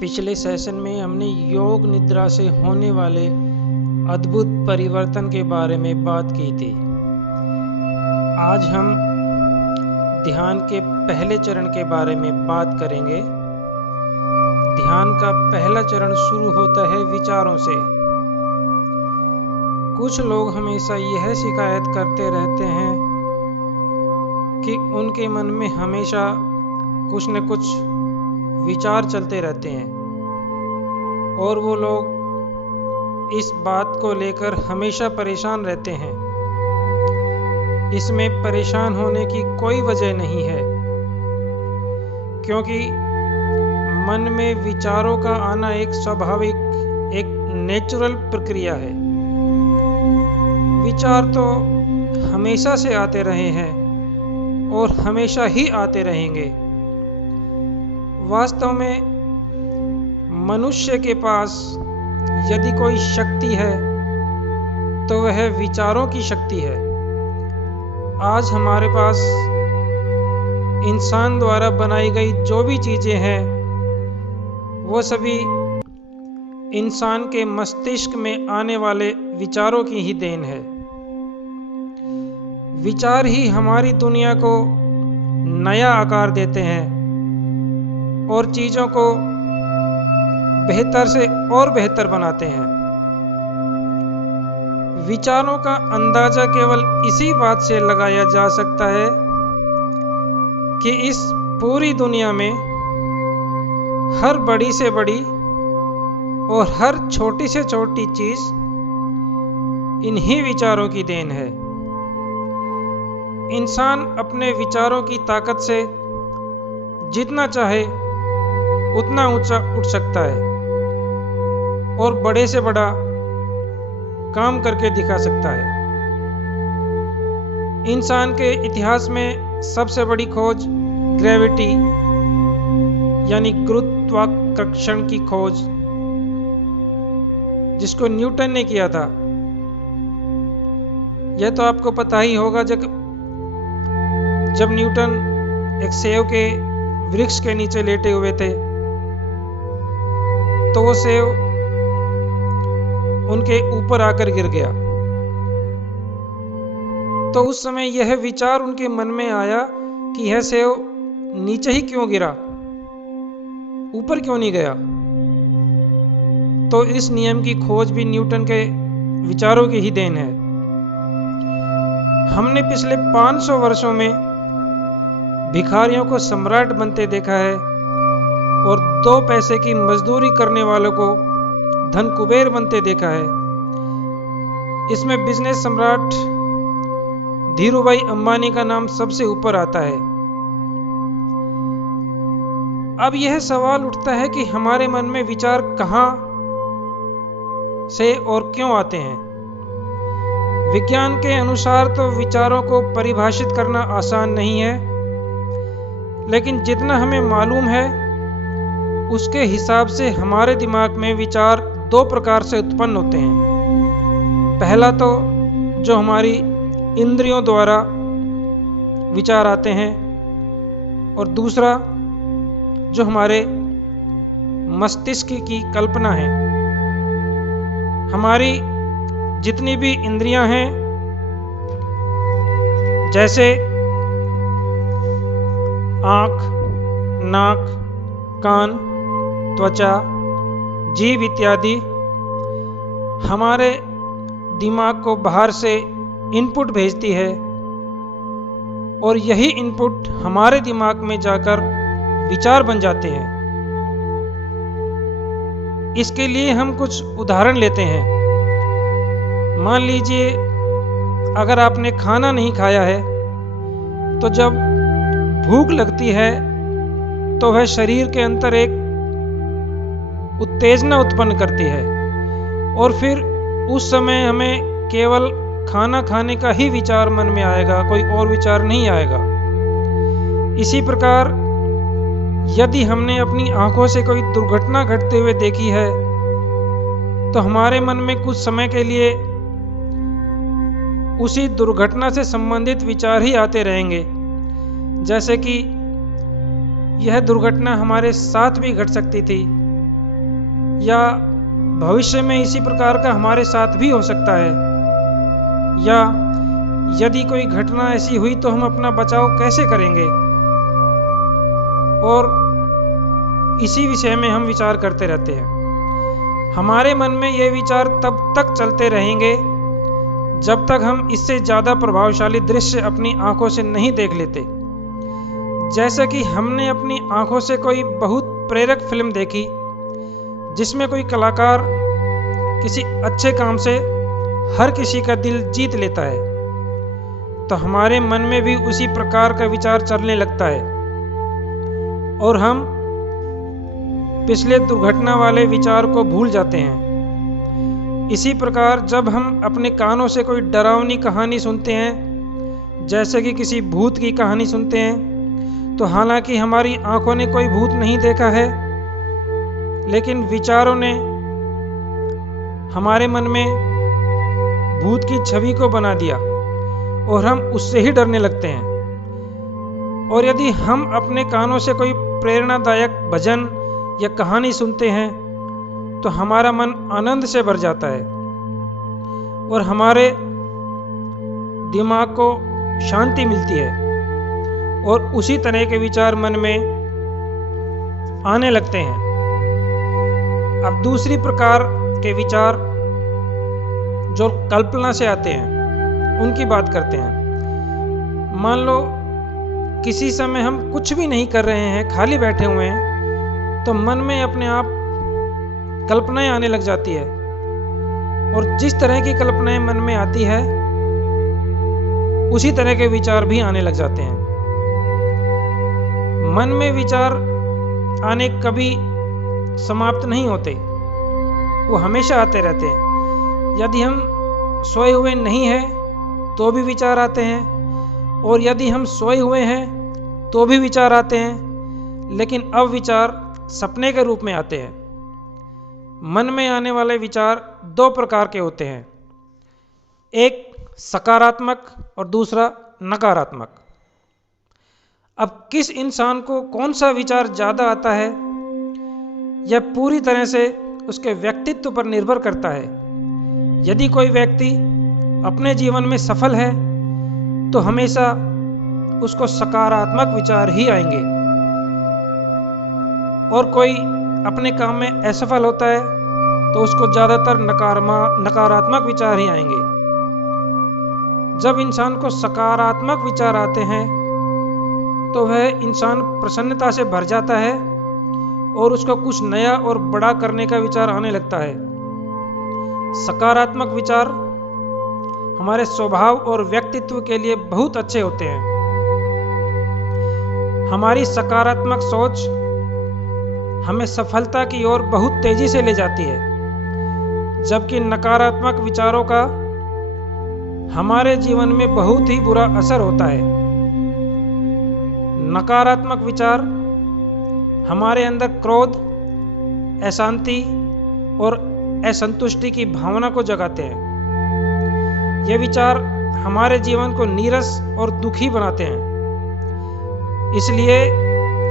पिछले सेशन में हमने योग निद्रा से होने वाले अद्भुत परिवर्तन के बारे में बात की थी। आज हम ध्यान के पहले चरण के बारे में बात करेंगे। ध्यान का पहला चरण शुरू होता है विचारों से। कुछ लोग हमेशा यह शिकायत करते रहते हैं कि उनके मन में हमेशा कुछ न कुछ विचार चलते रहते हैं और वो लोग इस बात को लेकर हमेशा परेशान रहते हैं। इसमें परेशान होने की कोई वजह नहीं है, क्योंकि मन में विचारों का आना एक स्वाभाविक, एक नेचुरल प्रक्रिया है। विचार तो हमेशा से आते रहे हैं और हमेशा ही आते रहेंगे। वास्तव में मनुष्य के पास यदि कोई शक्ति है तो वह विचारों की शक्ति है। आज हमारे पास इंसान द्वारा बनाई गई जो भी चीजें हैं वो सभी इंसान के मस्तिष्क में आने वाले विचारों की ही देन है। विचार ही हमारी दुनिया को नया आकार देते हैं और चीजों को बेहतर से और बेहतर बनाते हैं। विचारों का अंदाजा केवल इसी बात से लगाया जा सकता है कि इस पूरी दुनिया में हर बड़ी से बड़ी और हर छोटी से छोटी चीज इन्हीं विचारों की देन है। इंसान अपने विचारों की ताकत से जितना चाहे उतना ऊंचा उठ सकता है और बड़े से बड़ा काम करके दिखा सकता है। इंसान के इतिहास में सबसे बड़ी खोज ग्रेविटी यानी गुरुत्वाकर्षण की खोज, जिसको न्यूटन ने किया था। यह तो आपको पता ही होगा, जब न्यूटन एक सेब के वृक्ष के नीचे लेटे हुए थे तो वो सेब उनके ऊपर आकर गिर गया। तो उस समय यह विचार उनके मन में आया कि यह सेब नीचे ही क्यों गिरा, ऊपर क्यों नहीं गया। तो इस नियम की खोज भी न्यूटन के विचारों की ही देन है। हमने पिछले 500 वर्षों में भिखारियों को सम्राट बनते देखा है और 2 पैसे की मजदूरी करने वालों को धन कुबेर बनते देखा है। इसमें बिजनेस सम्राट धीरूभाई अंबानी का नाम सबसे ऊपर आता है। अब यह सवाल उठता है कि हमारे मन में विचार कहां से और क्यों आते हैं। विज्ञान के अनुसार तो विचारों को परिभाषित करना आसान नहीं है, लेकिन जितना हमें मालूम है उसके हिसाब से हमारे दिमाग में विचार 2 प्रकार से उत्पन्न होते हैं। पहला तो जो हमारी इंद्रियों द्वारा विचार आते हैं और दूसरा जो हमारे मस्तिष्क की कल्पना है। हमारी जितनी भी इंद्रियां हैं, जैसे आँख, नाक, कान, त्वचा, जीभ इत्यादि, हमारे दिमाग को बाहर से इनपुट भेजती है और यही इनपुट हमारे दिमाग में जाकर विचार बन जाते हैं। इसके लिए हम कुछ उदाहरण लेते हैं। मान लीजिए अगर आपने खाना नहीं खाया है तो जब भूख लगती है तो वह शरीर के अंदर एक उत्तेजना उत्पन्न करती है और फिर उस समय हमें केवल खाना खाने का ही विचार मन में आएगा, कोई और विचार नहीं आएगा। इसी प्रकार यदि हमने अपनी आंखों से कोई दुर्घटना घटते हुए देखी है तो हमारे मन में कुछ समय के लिए उसी दुर्घटना से संबंधित विचार ही आते रहेंगे, जैसे कि यह दुर्घटना हमारे साथ भी घट सकती थी या भविष्य में इसी प्रकार का हमारे साथ भी हो सकता है, या यदि कोई घटना ऐसी हुई तो हम अपना बचाव कैसे करेंगे। और इसी विषय में हम विचार करते रहते हैं। हमारे मन में ये विचार तब तक चलते रहेंगे जब तक हम इससे ज़्यादा प्रभावशाली दृश्य अपनी आंखों से नहीं देख लेते। जैसे कि हमने अपनी आंखों से कोई बहुत प्रेरक फिल्म देखी जिसमें कोई कलाकार किसी अच्छे काम से हर किसी का दिल जीत लेता है, तो हमारे मन में भी उसी प्रकार का विचार चलने लगता है और हम पिछले दुर्घटना वाले विचार को भूल जाते हैं। इसी प्रकार जब हम अपने कानों से कोई डरावनी कहानी सुनते हैं, जैसे कि किसी भूत की कहानी सुनते हैं, तो हालांकि हमारी आंखों ने कोई भूत नहीं देखा है, लेकिन विचारों ने हमारे मन में भूत की छवि को बना दिया और हम उससे ही डरने लगते हैं। और यदि हम अपने कानों से कोई प्रेरणादायक भजन या कहानी सुनते हैं तो हमारा मन आनंद से भर जाता है और हमारे दिमाग को शांति मिलती है और उसी तरह के विचार मन में आने लगते हैं। अब दूसरी प्रकार के विचार जो कल्पना से आते हैं उनकी बात करते हैं। मान लो किसी समय हम कुछ भी नहीं कर रहे हैं, खाली बैठे हुए हैं, तो मन में अपने आप कल्पनाएं आने लग जाती है और जिस तरह की कल्पनाएं मन में आती है उसी तरह के विचार भी आने लग जाते हैं। मन में विचार आने कभी समाप्त नहीं होते, वो हमेशा आते रहते हैं। यदि हम सोए हुए नहीं हैं तो भी विचार आते हैं और यदि हम सोए हुए हैं तो भी विचार आते हैं, लेकिन अब विचार सपने के रूप में आते हैं। मन में आने वाले विचार दो प्रकार के होते हैं, एक सकारात्मक और दूसरा नकारात्मक। अब किस इंसान को कौन सा विचार ज़्यादा आता है यह पूरी तरह से उसके व्यक्तित्व पर निर्भर करता है। यदि कोई व्यक्ति अपने जीवन में सफल है तो हमेशा उसको सकारात्मक विचार ही आएंगे, और कोई अपने काम में असफल होता है तो उसको ज़्यादातर नकारात्मक विचार ही आएंगे। जब इंसान को सकारात्मक विचार आते हैं तो वह इंसान प्रसन्नता से भर जाता है और उसको कुछ नया और बड़ा करने का विचार आने लगता है। सकारात्मक विचार हमारे स्वभाव और व्यक्तित्व के लिए बहुत अच्छे होते हैं। हमारी सकारात्मक सोच हमें सफलता की ओर बहुत तेजी से ले जाती है, जबकि नकारात्मक विचारों का हमारे जीवन में बहुत ही बुरा असर होता है। नकारात्मक विचार हमारे अंदर क्रोध, अशांति और असंतुष्टि की भावना को जगाते हैं। ये विचार हमारे जीवन को नीरस और दुखी बनाते हैं। इसलिए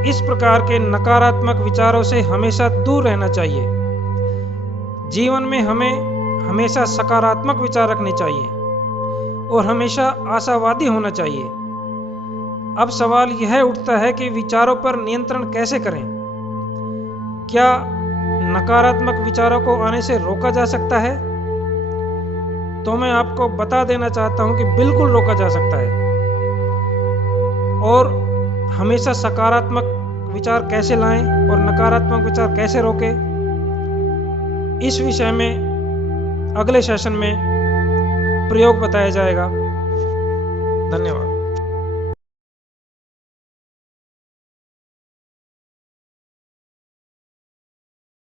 इस प्रकार के नकारात्मक विचारों से हमेशा दूर रहना चाहिए। जीवन में हमें हमेशा सकारात्मक विचार रखने चाहिए और हमेशा आशावादी होना चाहिए। अब सवाल यह उठता है कि विचारों पर नियंत्रण कैसे करें? क्या नकारात्मक विचारों को आने से रोका जा सकता है? तो मैं आपको बता देना चाहता हूं कि बिल्कुल रोका जा सकता है। और हमेशा सकारात्मक विचार कैसे लाएं और नकारात्मक विचार कैसे रोकें, इस विषय में अगले सेशन में प्रयोग बताया जाएगा। धन्यवाद।